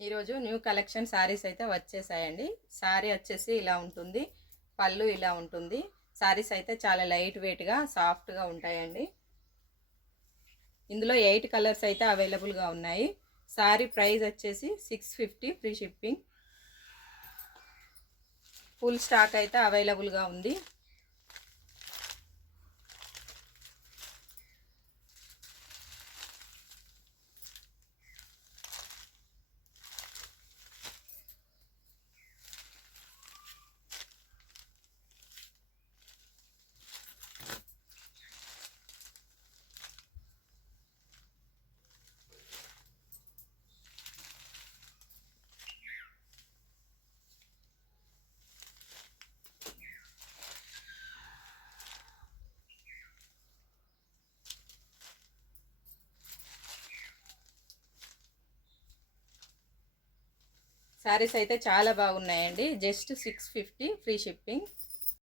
ఈరోజు new collection saris అయితే వచ్చేసాయండి. శారీ వచ్చేసి ఇలా ఉంటుంది, పళ్ళు ఇలా ఉంటుంది. శారీస్ అయితే చాలా లైట్ వెయిట్గా సాఫ్ట్గా ఉంటాయండి. ఇందులో 8 కలర్స్ అయితే అవైలబుల్గా ఉన్నాయి. శారీ ప్రైస్ వచ్చేసి 650 ఫ్రీ షిప్పింగ్. ఫుల్ స్టాక్ అయితే అవైలబుల్గా ఉంది. శారీస్ అయితే చాలా బాగున్నాయండి. జస్ట్ 650 ఫ్రీ షిప్పింగ్.